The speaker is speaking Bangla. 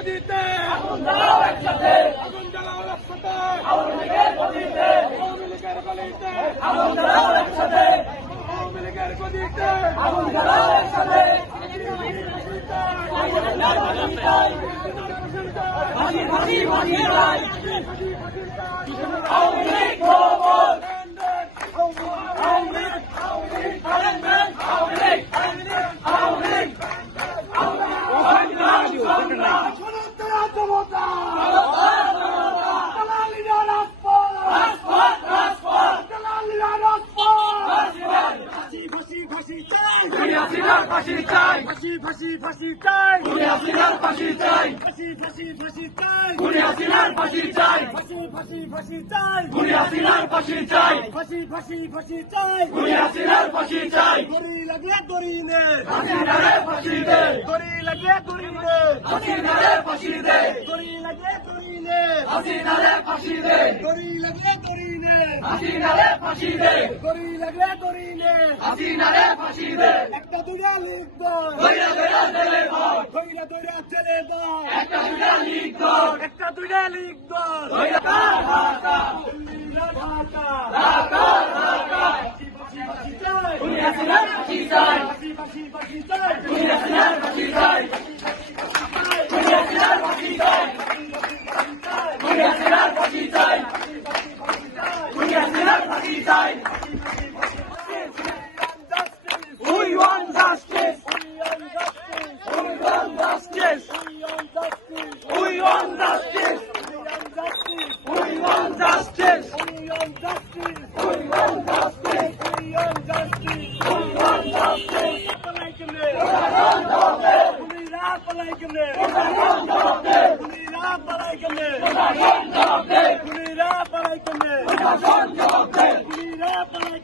গদিতে আগুন জ্বালাও একসাথে, আগুন জ্বালাও একসাথে আওয়ামী লীগের গদিতে আওয়ামী লীগের গদিতে আগুন জ্বালাও একসাথে, আওয়ামী লীগের গদিতে আগুন জ্বালাও একসাথে, ফাঁসি ফাঁসি ফাঁসি চাই, আওয়ামী লীগ খবর, আওয়ামী লীগ, আওয়ামী লীগ, আওয়ামী লীগ, আওয়ামী লীগ, ফাঁসি চাই, ফাঁসি ফাঁসি ফাঁসি চাই হাসিনার ফাঁসি চাই, ফাঁসি ফাঁসি ফাঁসি চাই হাসিনার ফাঁসি চাই, ফাঁসি ফাঁসি ফাঁসি চাই হাসিনার ফাঁসি চাই, ফাঁসি ফাঁসি ফাঁসি চাই হাসিনার ফাঁসি চাই, দড়ি লাগলে দড়ি নে হাসিনারে ফাঁসি দে, দড়ি লাগলে দড়ি নে হাসিনারে ফাঁসি দে, দড়ি লাগলে দড়ি নে হাসিনারে ফাঁসি দে, দড়ি লাগলে দড়ি নে হাসিনারে ফাঁসি দে, দড়ি লাগলে দড়ি নে হাসিনারে ফাঁসি দে, একটা দুইটা লিখব দইরা দইরা জেলে ভর, দইরা দইরা ছেলে দাও একটা দুইটা লিখ ধর, একটা দুইটা লিখব দইরা ঢাকা, ঢাকা ঢাকা, ঢাকা, ফাঁসি ফাঁসি চাই হাসিনার ফাঁসি চাই, ফাঁসি ফাঁসি ফাঁসি চাই হাসিনার ফাঁসি চাই, হাসিনার ফাঁসি চাই, হাসিনার ফাঁসি চাই, হাসিনার ফাঁসি চাই, we want justice, we want justice, we want justice, we want justice, we want justice, we want justice, we want justice, Palaikane!